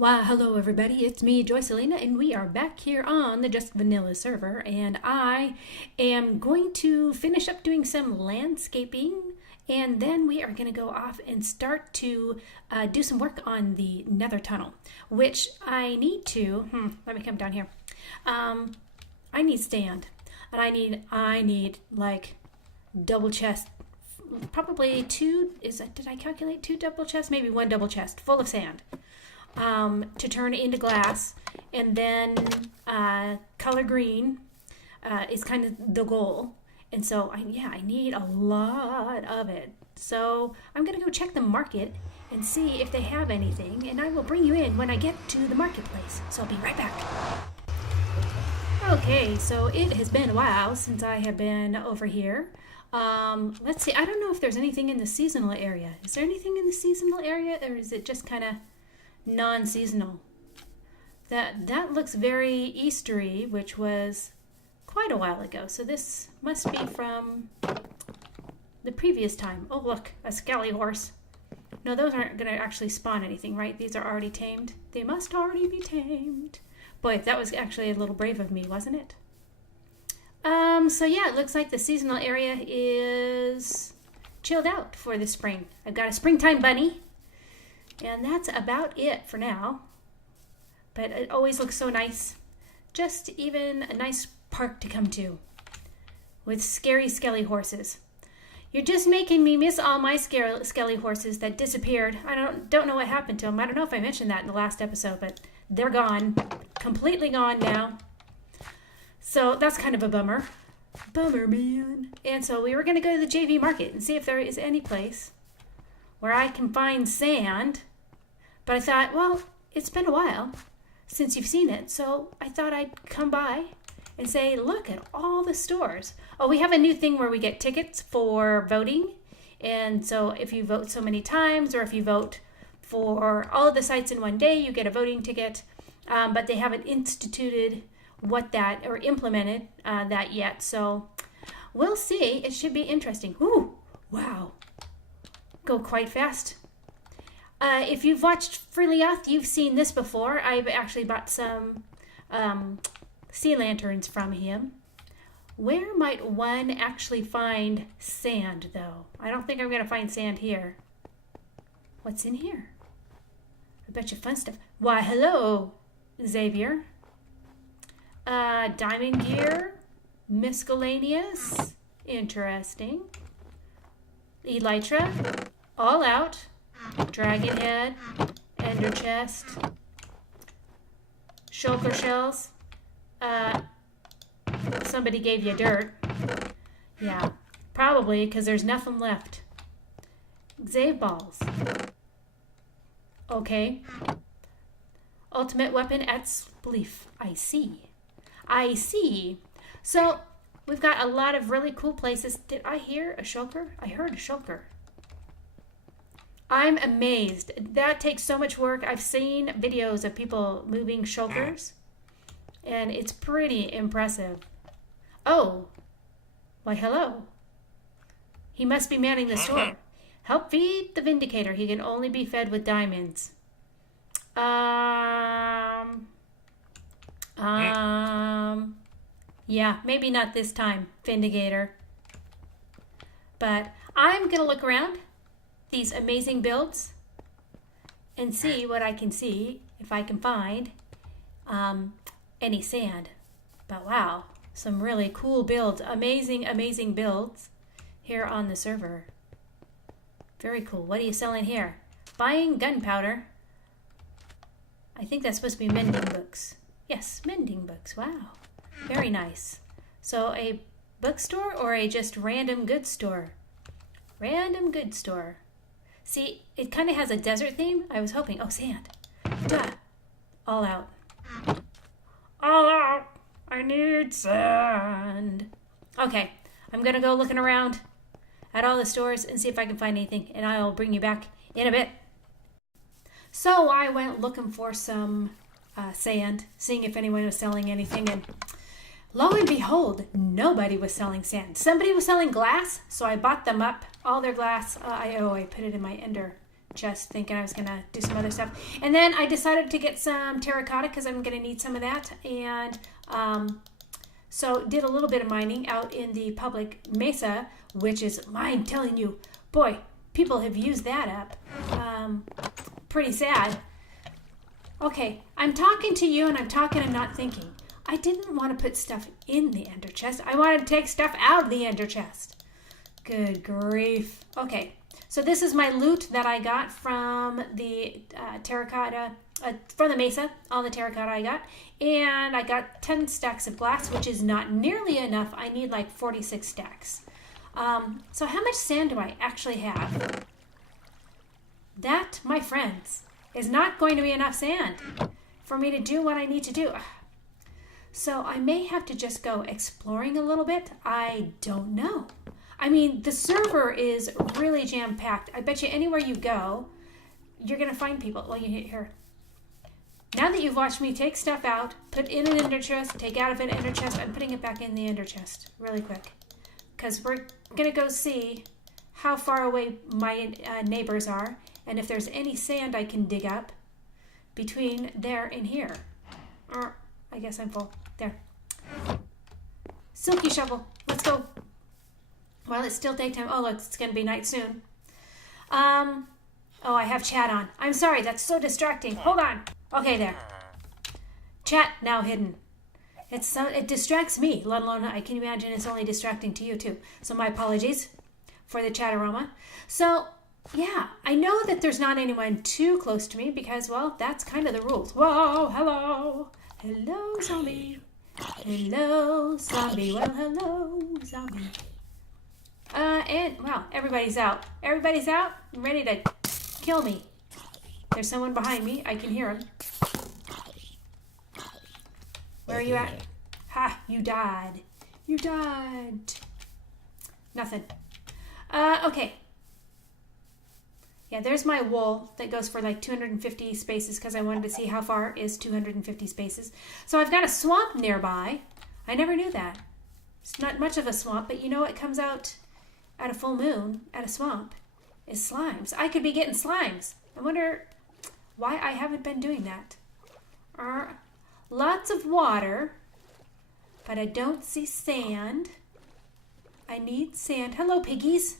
Why, hello everybody, it's me, Joycelina, and we are back here on the Just Vanilla server, and I am going to finish up doing some landscaping, and then we are going to go off and start to do some work on the nether tunnel, which I need to, let me come down here. I need sand, and I need like double chest, probably did I calculate 2 double chests? Maybe 1 double chest full of sand. To turn into glass, and then color green is kind of the goal. And so I need a lot of it. So I'm gonna go check the market and see if they have anything, and I will bring you in when I get to the marketplace. So I'll be right back. Okay, so it has been a while since I have been over here. Let's see, I don't know if there's anything in the seasonal area. Is there anything in the seasonal area, or is it just kind of non-seasonal? That looks very Eastery, which was quite a while ago. So this must be from the previous time. Oh, look, a skelly horse. No, those aren't going to actually spawn anything, right? These are already tamed. They must already be tamed. Boy, that was actually a little brave of me, wasn't it? So yeah, it looks like the seasonal area is chilled out for the spring. I've got a springtime bunny. And that's about it for now. But it always looks so nice. Just even a nice park to come to. With scary skelly horses. You're just making me miss all my skelly horses that disappeared. I don't know what happened to them. I don't know if I mentioned that in the last episode, but they're gone. Completely gone now. So that's kind of a bummer. Bummer, man. And so we were going to go to the JV market and see if there is any place where I can find sand. But I thought, well, it's been a while since you've seen it, so I thought I'd come by and say, look at all the stores. Oh, we have a new thing where we get tickets for voting. And so if you vote so many times, or if you vote for all of the sites in one day, you get a voting ticket. But they haven't instituted or implemented that yet. So we'll see. It should be interesting. Ooh, wow. Go quite fast. If you've watched Freelioth, you've seen this before. I've actually bought some sea lanterns from him. Where might one actually find sand, though? I don't think I'm going to find sand here. What's in here? I bet you fun stuff. Why, hello, Xavier. Diamond gear. Miscellaneous. Interesting. Elytra. All out. Dragon head, ender chest, shulker shells. Somebody gave you dirt. Yeah, probably because there's nothing left. Xave balls. Okay. Ultimate weapon at Spleef. I see. So we've got a lot of really cool places. Did I hear a shulker? I heard a shulker. I'm amazed. That takes so much work. I've seen videos of people moving shulkers, and it's pretty impressive. Oh, why hello. He must be manning the store. Help feed the Vindicator. He can only be fed with diamonds. Yeah, maybe not this time, Vindicator. But I'm going to look around these amazing builds and see what I can see, if I can find any sand. But wow, some really cool builds, amazing builds here on the server. Very cool. What are you selling here? Buying gunpowder. I think that's supposed to be mending books. Yes, mending books. Wow, very nice. So a bookstore or a just random goods store? Random goods store. See, it kind of has a desert theme. I was hoping. Oh, sand. Duh. All out. All out. I need sand. Okay. I'm going to go looking around at all the stores and see if I can find anything. And I'll bring you back in a bit. So I went looking for some sand, seeing if anyone was selling anything. And lo and behold, nobody was selling sand. Somebody was selling glass, so I bought them up. All their glass. I put it in my ender just thinking I was going to do some other stuff. And then I decided to get some terracotta because I'm going to need some of that. And so did a little bit of mining out in the public mesa, which is, I'm telling you, boy, people have used that up. Pretty sad. Okay, I'm talking to you and I'm talking and not thinking. I didn't want to put stuff in the ender chest. I wanted to take stuff out of the ender chest. Good grief. Okay, so this is my loot that I got from the terracotta, from the mesa, all the terracotta I got. And I got 10 stacks of glass, which is not nearly enough. I need like 46 stacks. So how much sand do I actually have? That, my friends, is not going to be enough sand for me to do what I need to do. So I may have to just go exploring a little bit. I don't know. I mean, the server is really jam-packed. I bet you anywhere you go, you're going to find people. Well, you here. Now that you've watched me take stuff out, put in an ender chest, take out of an ender chest, I'm putting it back in the ender chest really quick. Because we're going to go see how far away my neighbors are and if there's any sand I can dig up between there and here. I guess I'm full. There. Silky shovel. Let's go. While it's still daytime. Oh, look, it's going to be night soon. Oh, I have chat on. I'm sorry, that's so distracting. Hold on. Okay, there. Chat now hidden. It distracts me, let alone I can imagine it's only distracting to you too. So my apologies for the chat aroma. So, yeah, I know that there's not anyone too close to me because, well, that's kind of the rules. Whoa, hello. Hello, zombie. Hello, zombie. Well, hello, zombie. And, wow, everybody's out. Everybody's out, ready to kill me. There's someone behind me. I can hear him. Where are you at? Ha, you died. You died. Nothing. Okay. Yeah, there's my wool that goes for like 250 spaces because I wanted to see how far is 250 spaces. So I've got a swamp nearby. I never knew that. It's not much of a swamp, but you know what comes out at a full moon at a swamp is slimes. I could be getting slimes. I wonder why I haven't been doing that. Lots of water, but I don't see sand. I need sand. Hello, piggies.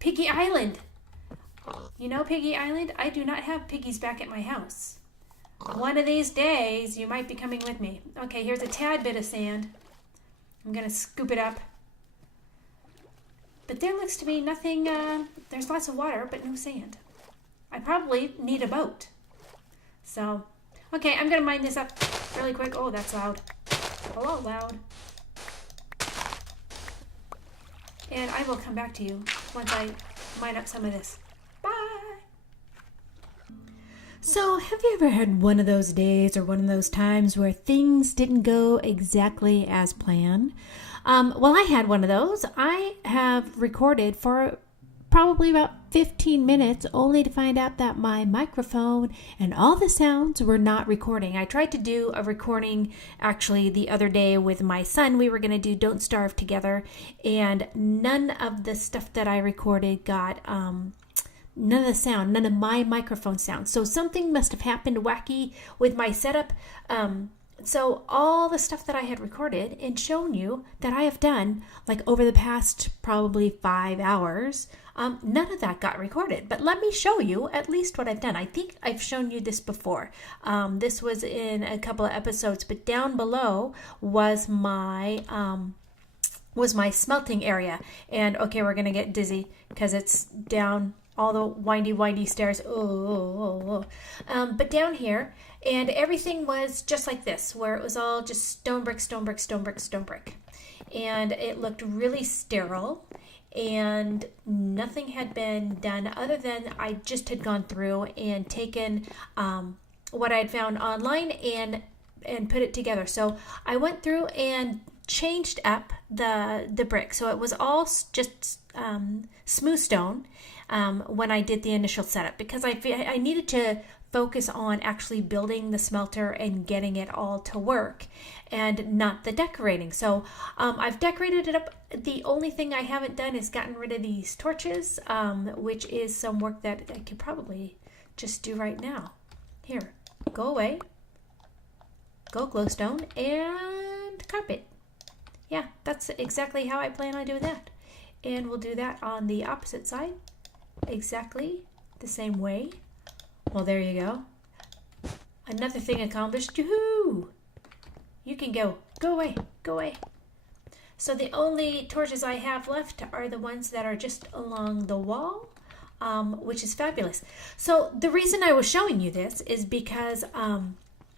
Piggy Island. You know Piggy Island? I do not have piggies back at my house. One of these days, you might be coming with me. Okay, here's a tad bit of sand. I'm going to scoop it up. But there looks to be nothing, there's lots of water, but no sand. I probably need a boat. So, okay, I'm going to mine this up really quick. Oh, that's loud. Hello, loud. And I will come back to you once I mine up some of this. Bye! So, have you ever had one of those days or one of those times where things didn't go exactly as planned? Well, I had one of those. I have recorded for probably about 15 minutes only to find out that my microphone and all the sounds were not recording. I tried to do a recording actually the other day with my son. We were going to do Don't Starve together, and none of the stuff that I recorded got none of the sound, none of my microphone sound. So something must have happened wacky with my setup. So all the stuff that I had recorded and shown you that I have done, like over the past probably 5 hours, none of that got recorded. But let me show you at least what I've done. I think I've shown you this before. This was in a couple of episodes, but down below was my smelting area. And okay, we're gonna get dizzy because it's down all the windy stairs. But down here, and everything was just like this, where it was all just stone brick. And it looked really sterile, and nothing had been done other than I just had gone through and taken what I had found online and put it together. So I went through and changed up the brick. So it was all just smooth stone when I did the initial setup, because I needed to focus on actually building the smelter and getting it all to work and not the decorating. So I've decorated it up. The only thing I haven't done is gotten rid of these torches, which is some work that I could probably just do right now. Here, go away, go glowstone and carpet. Yeah, that's exactly how I plan on doing that. And we'll do that on the opposite side, exactly the same way. Well, there you go. Another thing accomplished. Yoo-hoo! You can go. Go away. Go away. So the only torches I have left are the ones that are just along the wall, which is fabulous. So the reason I was showing you this is because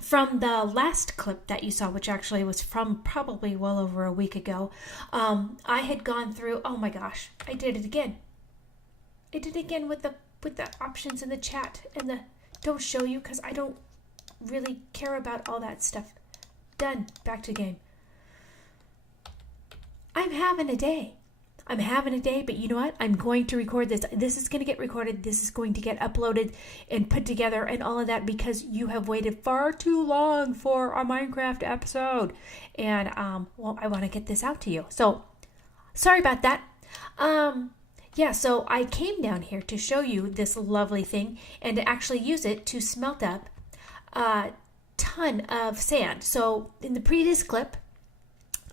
from the last clip that you saw, which actually was from probably well over a week ago, I had gone through, oh my gosh, I did it again. I did it again with the options in the chat and the don't show you because I don't really care about all that stuff. Done. Back to the game. I'm having a day. I'm having a day, but you know what? I'm going to record this. This is going to get recorded. This is going to get uploaded and put together and all of that because you have waited far too long for a Minecraft episode. And, well, I want to get this out to you. So, sorry about that. Yeah, so I came down here to show you this lovely thing and to actually use it to smelt up a ton of sand. So in the previous clip,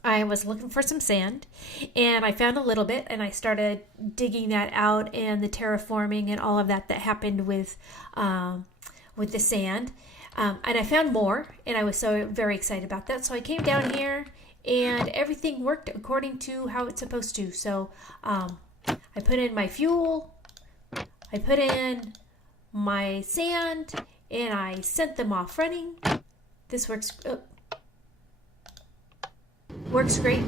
I was looking for some sand and I found a little bit and I started digging that out and the terraforming and all of that happened with the sand. And I found more and I was so very excited about that. So I came down here and everything worked according to how it's supposed to. So, I put in my fuel, I put in my sand, and I sent them off running. This works great,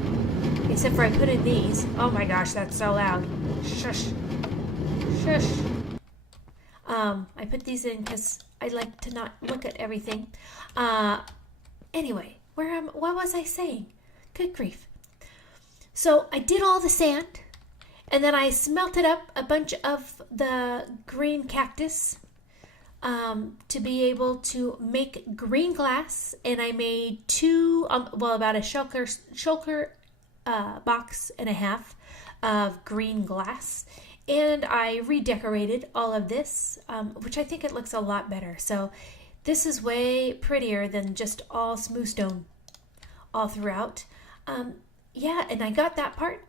except for I put in these. Oh my gosh, that's so loud. Shush. Shush. I put these in because I like to not look at everything. Anyway, what was I saying? Good grief. So I did all the sand. And then I smelted up a bunch of the green cactus to be able to make green glass. And I made two, about a shulker box and a half of green glass. And I redecorated all of this, which I think it looks a lot better. So this is way prettier than just all smooth stone all throughout. Yeah, and I got that part.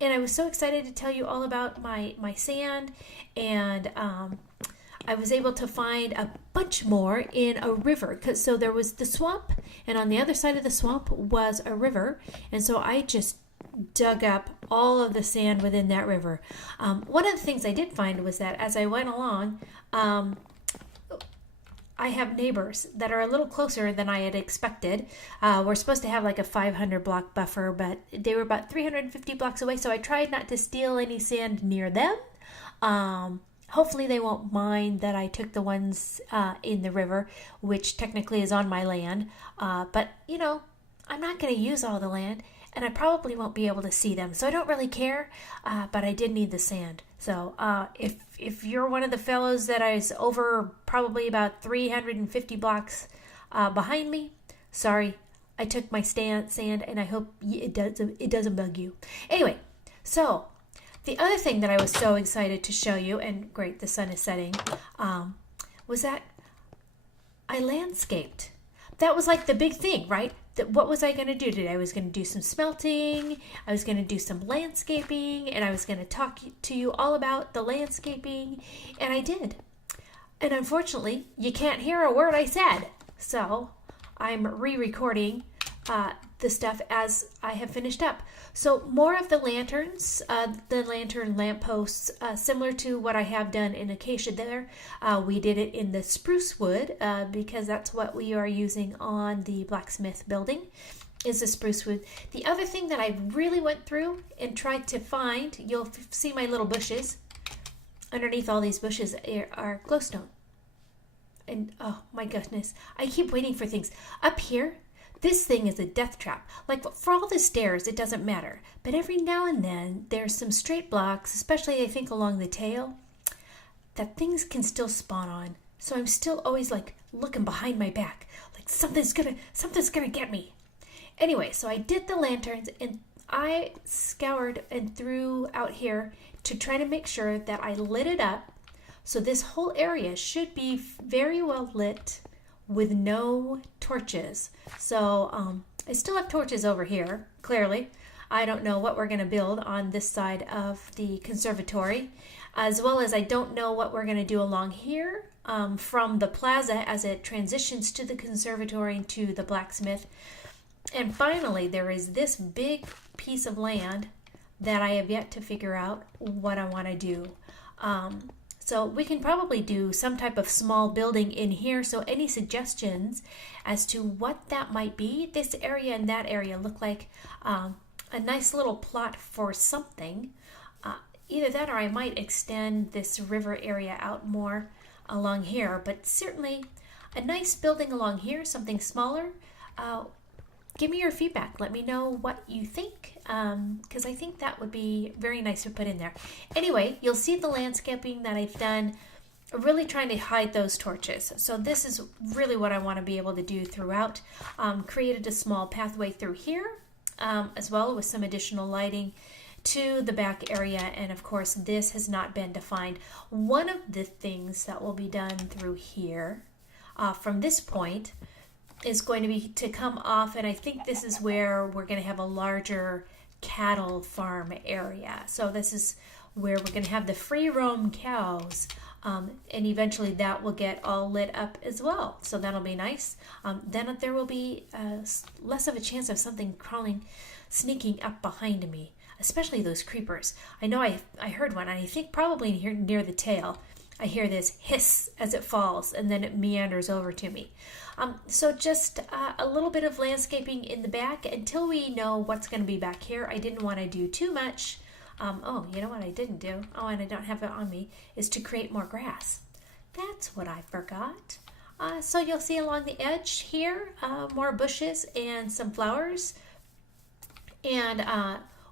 And I was so excited to tell you all about my sand, and I was able to find a bunch more in a river. So there was the swamp, and on the other side of the swamp was a river, and so I just dug up all of the sand within that river. One of the things I did find was that as I went along, I have neighbors that are a little closer than I had expected. We're supposed to have like a 500 block buffer, but they were about 350 blocks away, so I tried not to steal any sand near them. Hopefully they won't mind that I took the ones in the river, which technically is on my land. But, you know, I'm not going to use all the land, and I probably won't be able to see them, so I don't really care, but I did need the sand. So if you're one of the fellows that is over probably about 350 blocks behind me, sorry, I took my sand and I hope it doesn't bug you. Anyway, so the other thing that I was so excited to show you, and great, the sun is setting, was that I landscaped. That was like the big thing, right? What was I going to do today? I was going to do some smelting, I was going to do some landscaping, and I was going to talk to you all about the landscaping, and I did. And unfortunately, you can't hear a word I said. So I'm re-recording the stuff as I have finished up. So more of the lanterns, the lantern lampposts, similar to what I have done in acacia there. We did it in the spruce wood because that's what we are using on the blacksmith building is the spruce wood. The other thing that I really went through and tried to find, you'll see my little bushes. Underneath all these bushes are glowstone. And oh my goodness, I keep waiting for things. Up here, this thing is a death trap. Like for all the stairs, it doesn't matter. But every now and then, there's some straight blocks, especially I think along the tail, that things can still spawn on. So I'm still always like looking behind my back, like something's gonna get me. Anyway, so I did the lanterns and I scoured and threw out here to try to make sure that I lit it up. So this whole area should be very well lit with no torches. So I still have torches over here, clearly. I don't know what we're going to build on this side of the conservatory, as well as I don't know what we're going to do along here from the plaza as it transitions to the conservatory to the blacksmith. And finally, there is this big piece of land that I have yet to figure out what I want to do. So we can probably do some type of small building in here. So any suggestions as to what that might be? This area and that area look like a nice little plot for something. Either that or I might extend this river area out more along here. But certainly a nice building along here, something smaller. Give me your feedback. Let me know what you think, because I think that would be very nice to put in there. Anyway, you'll see the landscaping that I've done, really trying to hide those torches. So this is really what I want to be able to do throughout. Created a small pathway through here as well with some additional lighting to the back area. And of course, this has not been defined. One of the things that will be done through here from this point is going to be to come off, and I think this is where we're going to have a larger cattle farm area. So this is where we're going to have the free roam cows, and eventually that will get all lit up as well. So that'll be nice. Then there will be less of a chance of something sneaking up behind me, especially those creepers. I know I heard one, and I think probably here near the tail. I hear this hiss as it falls, and then it meanders over to me. So just a little bit of landscaping in the back until we know what's going to be back here. I didn't want to do too much. Oh, you know what I didn't do? Oh, and I don't have it on me, is to create more grass. That's what I forgot. So you'll see along the edge here, more bushes and some flowers. And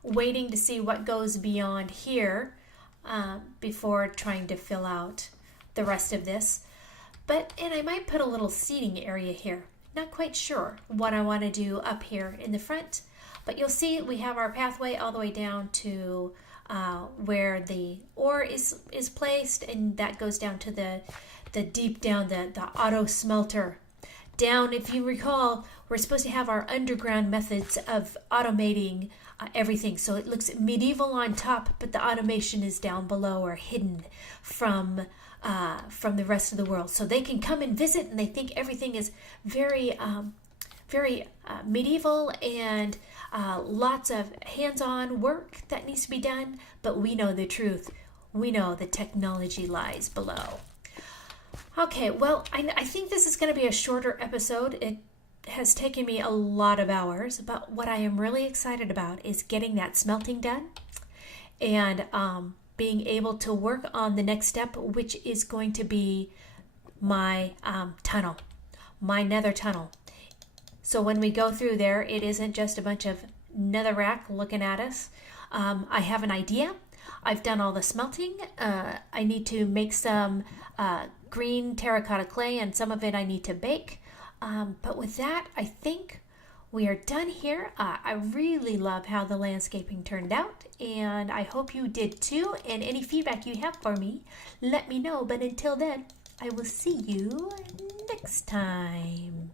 waiting to see what goes beyond here before trying to fill out the rest of this. And I might put a little seating area here. Not quite sure what I want to do up here in the front, but you'll see we have our pathway all the way down to where the ore is placed, and that goes down to the deep down, the auto smelter. Down, if you recall, we're supposed to have our underground methods of automating everything. So it looks medieval on top, but the automation is down below or hidden from the rest of the world. So they can come and visit and they think everything is very medieval and lots of hands-on work that needs to be done. But we know the truth. We know the technology lies below. Okay, well, I think this is going to be a shorter episode. It has taken me a lot of hours, but what I am really excited about is getting that smelting done and being able to work on the next step, which is going to be my tunnel, my nether tunnel. So when we go through there, it isn't just a bunch of netherrack looking at us. I have an idea. I've done all the smelting. I need to make some green terracotta clay, and some of it I need to bake. But with that, I think we are done here. I really love how the landscaping turned out, and I hope you did too. And any feedback you have for me, let me know. But until then, I will see you next time.